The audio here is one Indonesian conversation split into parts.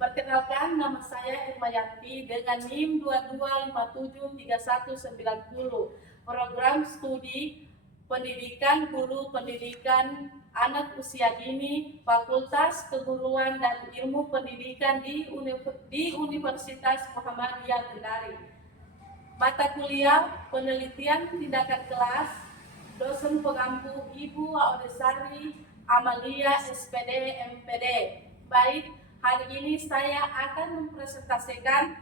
Perkenalkan, nama saya Irmayanti dengan NIM 22573190. Program studi Pendidikan Guru Pendidikan Anak Usia Dini, Fakultas Keguruan dan Ilmu Pendidikan di Universitas Muhammadiyah Kendari. Mata kuliah Penelitian Tindakan Kelas, dosen pengampu Ibu Audesari Amalia SPD MPD. Baik, hari ini saya akan mempresentasikan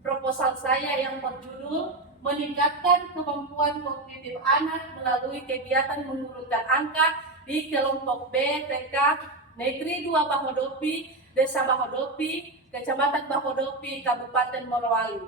proposal saya yang berjudul Meningkatkan Kemampuan Kognitif Anak melalui kegiatan mengurutkan angka di kelompok B TK Negeri 2 Bahodopi, Desa Bahodopi, Kecamatan Bahodopi, Kabupaten Morowali.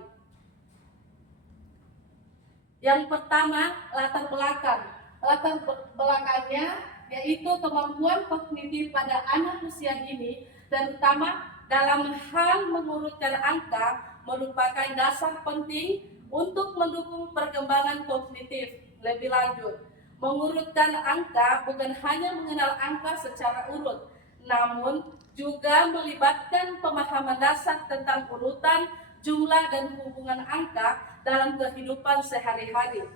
Yang pertama, latar belakang. Latar belakangnya yaitu kemampuan kognitif pada anak usia dini, terutama dalam hal mengurutkan angka, merupakan dasar penting untuk mendukung perkembangan kognitif lebih lanjut. Mengurutkan angka bukan hanya mengenal angka secara urut, namun juga melibatkan pemahaman dasar tentang urutan, jumlah, dan hubungan angka dalam kehidupan sehari-hari.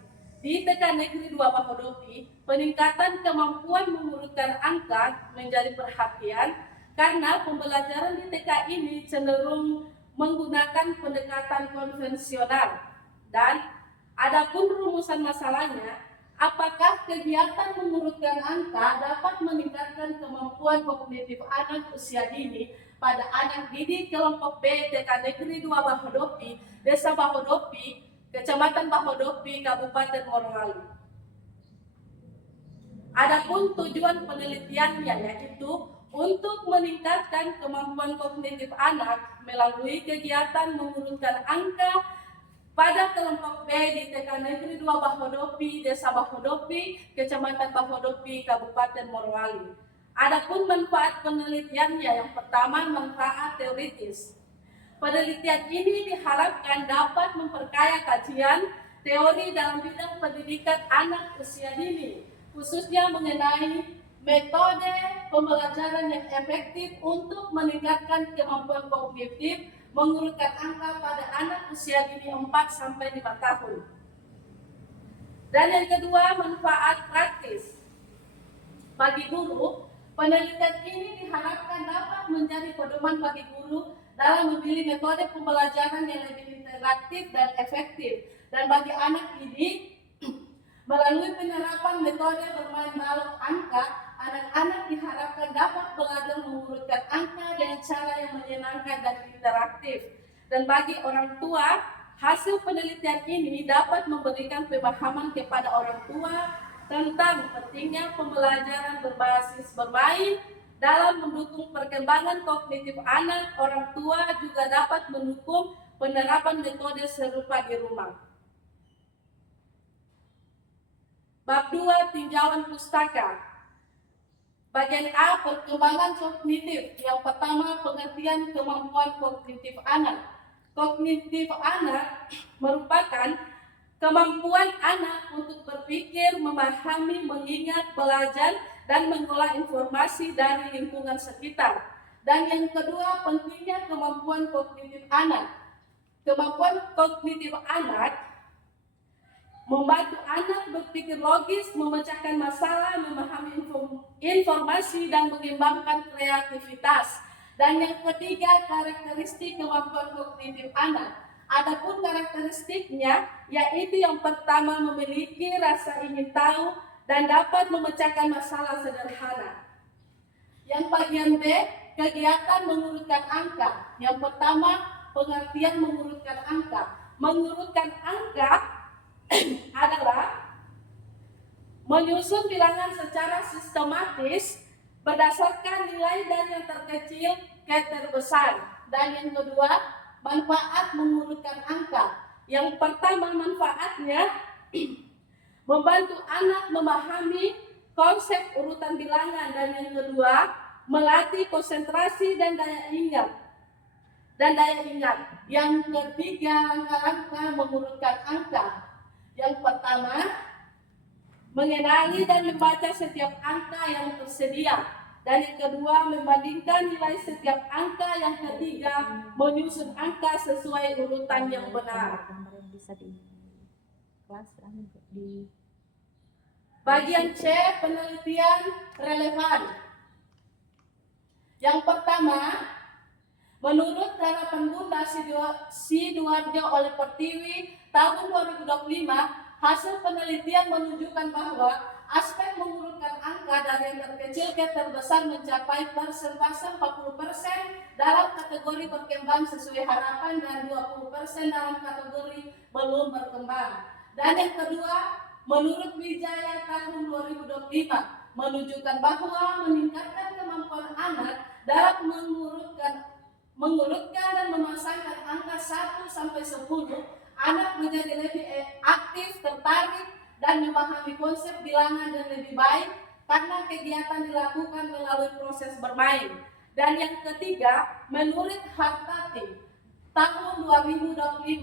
Di TK Negeri 2 Bahodopi, peningkatan kemampuan mengurutkan angka menjadi perhatian karena pembelajaran di TK ini cenderung menggunakan pendekatan konvensional. Dan adapun rumusan masalahnya, apakah kegiatan mengurutkan angka dapat meningkatkan kemampuan kognitif anak usia dini pada anak didik kelompok B TK Negeri 2 Bahodopi, Desa Bahodopi, Kecamatan Bahodopi, Kabupaten Morowali. Adapun tujuan penelitiannya yaitu untuk meningkatkan kemampuan kognitif anak melalui kegiatan mengurutkan angka pada kelompok B di TK Negeri 2 Bahodopi, Desa Bahodopi, Kecamatan Bahodopi, Kabupaten Morowali. Adapun manfaat penelitiannya, yang pertama, manfaat teoritis. Penelitian ini diharapkan dapat memperkaya kajian teori dalam bidang pendidikan anak usia dini, khususnya mengenai metode pembelajaran yang efektif untuk meningkatkan kemampuan kognitif mengurutkan angka pada anak usia dini 4-5 tahun. Dan yang kedua, manfaat praktis. Bagi guru, penelitian ini diharapkan dapat menjadi pedoman bagi guru dalam memilih metode pembelajaran yang lebih interaktif dan efektif. Dan bagi anak didik, melalui penerapan metode bermain balok angka, anak-anak diharapkan dapat belajar mengurutkan angka dengan cara yang menyenangkan dan interaktif. Dan bagi orang tua, hasil penelitian ini dapat memberikan pemahaman kepada orang tua tentang pentingnya pembelajaran berbasis bermain dalam mendukung perkembangan kognitif anak. Orang tua juga dapat mendukung penerapan metode serupa di rumah. Bab 2, tinjauan pustaka. Bagian A, perkembangan kognitif. Yang pertama, pengertian kemampuan kognitif anak. Kognitif anak merupakan kemampuan anak untuk berpikir, memahami, mengingat, belajar, dan mengolah informasi dari lingkungan sekitar. Dan yang kedua, pentingnya kemampuan kognitif anak. Kemampuan kognitif anak membantu anak berpikir logis, memecahkan masalah, memahami informasi, dan mengembangkan kreativitas. Dan yang ketiga, karakteristik kemampuan kognitif anak. Adapun karakteristiknya, yaitu yang pertama, memiliki rasa ingin tahu dan dapat memecahkan masalah sederhana. Yang bagian B, kegiatan mengurutkan angka. Yang pertama, pengertian mengurutkan angka. Mengurutkan angka adalah menyusun bilangan secara sistematis berdasarkan nilai dari yang terkecil ke terbesar. Dan yang kedua, manfaat mengurutkan angka. Yang pertama, manfaatnya membantu anak memahami konsep urutan bilangan. Dan yang kedua, melatih konsentrasi dan daya ingat. Yang ketiga, langkah-langkah mengurutkan angka. Yang pertama, mengenali dan membaca setiap angka yang tersedia. Dan yang kedua, membandingkan nilai setiap angka. Yang ketiga, menyusun angka sesuai urutan yang benar. Bisa di kelas di bagian C, penelitian relevan. Yang pertama, menurut harapan Bunda Sidoarjo oleh Pertiwi tahun 2025, hasil penelitian menunjukkan bahwa aspek mengurutkan angka dari yang terkecil ke terbesar mencapai persentase 40% dalam kategori berkembang sesuai harapan dan 20% dalam kategori belum berkembang. Dan yang kedua, menurut Wijaya tahun 2025 menunjukkan bahwa meningkatkan kemampuan anak dalam mengurutkan dan memasangkan angka 1 sampai 10, anak menjadi lebih aktif, tertarik, dan memahami konsep bilangan dan lebih baik karena kegiatan dilakukan melalui proses bermain. Dan yang ketiga, menurut Hartati tahun 2025,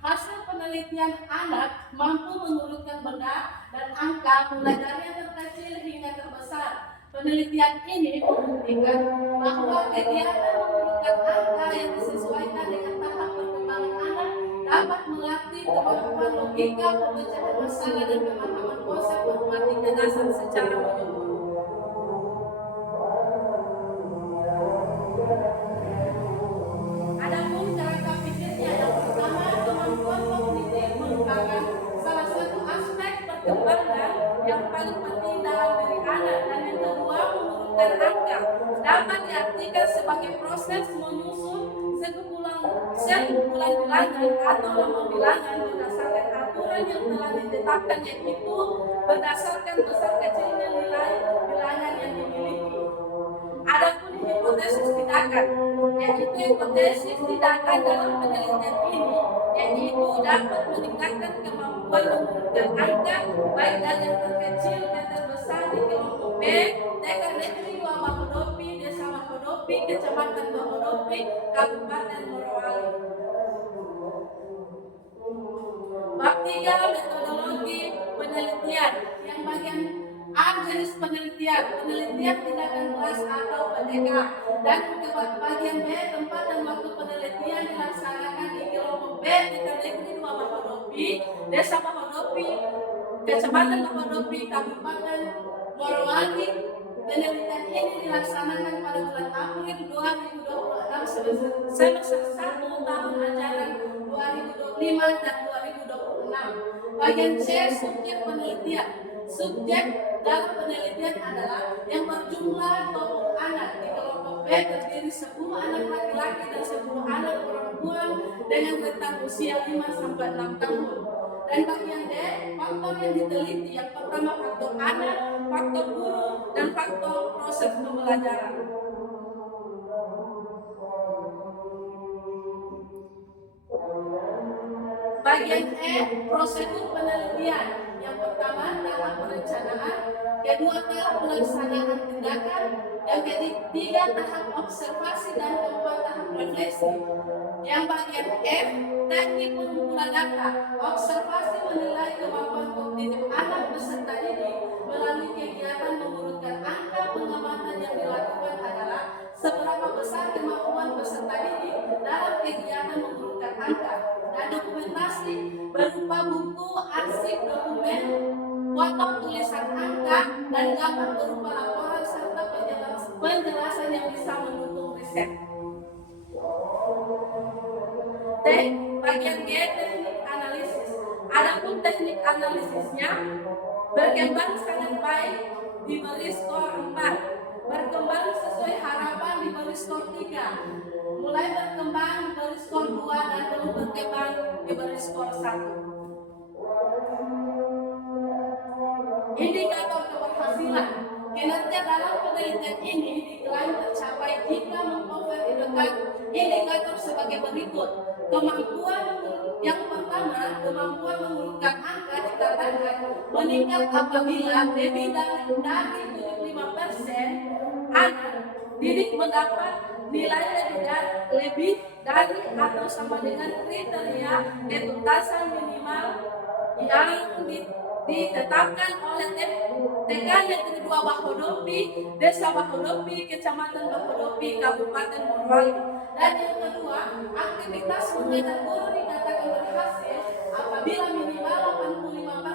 hasil penelitian anak mampu mengurutkan benda dan angka mulai dari yang terkecil hingga terbesar. Penelitian ini membuktikan bahwa kegiatan mengurutkan angka yang disesuaikan dengan tahap perkembangan anak dapat melatih kemampuan logika, pemecahan masalah, dan pemahaman konsep matematika dasar secara menyeluruh. Adapun kerangka pikirnya, yang pertama, kemampuan kognitif merupakan salah satu aspek perkembangan yang paling penting dalam diri anak. Dan yang kedua, mengurutkan angka dapat diartikan sebagai proses menyusun sekumpulan bilangan atau lambang bilangan berdasarkan aturan yang telah ditetapkan, yaitu berdasarkan besar kecilnya nilai bilangan yang dimiliki. Adapun hipotesis tindakan, yaitu hipotesis tindakan dalam penelitian ini, yaitu dapat meningkatkan kemampuan mengurutkan angka baik dari yang terkecil dan terbesar di kelompok B, TK Negeri 2 Mahodopi, Desa Mahodopi, Kecamatan Mahodopi, Kabupaten Morowali. Bab 3, metodologi penelitian. Yang bagian A, jenis penelitian tindakan kelas atau PTK. Dan bagian B, tempat dan waktu penelitian dilaksanakan di kelompok B, TK Negeri 2 Mahodopi, Desa Mahodopi, Kecamatan Mahodopi, Kabupaten Morowali. Penelitian ini dilaksanakan pada bulan April 2026 semester 1 tahun ajaran 2025 dan 2026. Bagian C, subjek penelitian. Subjek dalam penelitian adalah yang berjumlah 20 anak. Di kelompok B terdiri 10 anak laki-laki dan 10 anak perempuan dengan rentang usia 5 sampai 6 tahun. Dan bagian D, faktor yang diteliti. Yang pertama, faktor anak, faktor guru, dan faktor proses pembelajaran. Bagian E, prosedur penelitian. Yang pertama, tahap perencanaan. Kedua, tahap pelaksanaan tindakan. Yang ketiga, tahap observasi. Dan keempat, tahap refleksi. Yang bagian F, teknik pengumpulan data. Observasi menilai kemampuan kognitif anak peserta didik melalui kegiatan mengurutkan angka. Pengamatan yang dilakukan adalah seberapa besar kemampuan peserta didik dalam kegiatan mengurutkan angka. Dan dokumentasi berupa buku, arsip, dokumen, foto tulisan angka, dan gambar berupa laporan serta penjelasan yang bisa mendukung riset. Bagian G, teknik analisis. Adapun teknik analisisnya berkembang sangat baik, diberi skor 4. Berkembang sesuai harapan diberi skor 3. Mulai berkembang diberi skor 2 dan belum berkembang diberi skor 1. Indikator keberhasilan. Kinerja dalam penelitian ini diklaim tercapai jika mengcover indikator sebagai berikut. Kemampuan yang pertama, kemampuan mengurutkan angka dikatakan meningkat apabila lebih dari 75% anak didik mendapat nilai lebih dari atau sama dengan kriteria ketuntasan minimal yang ditetapkan oleh TKN Negeri 2 Bahodopi, Desa Bahodopi, Kecamatan Bahodopi, Kabupaten Morowali. Dan yang kedua, aktivitas mengajar guru dikatakan berhasil apabila minimal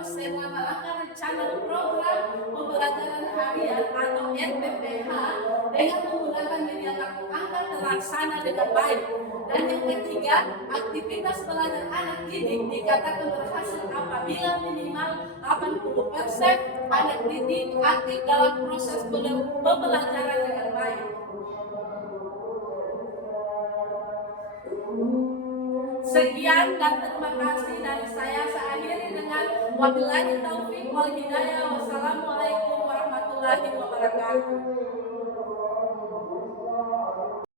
85% langkah rencana program pembelajaran harian atau RPPH dengan menggunakan media kartu angka terlaksana dengan baik. Dan yang ketiga, aktivitas belajar anak didik dikatakan berhasil apabila minimal 80% anak didik aktif dalam proses pembelajaran dengan baik. Sekian dan terima kasih dari saya akhiri dengan wabillahi taufik wal hidayah. Wassalamualaikum warahmatullahi wabarakatuh.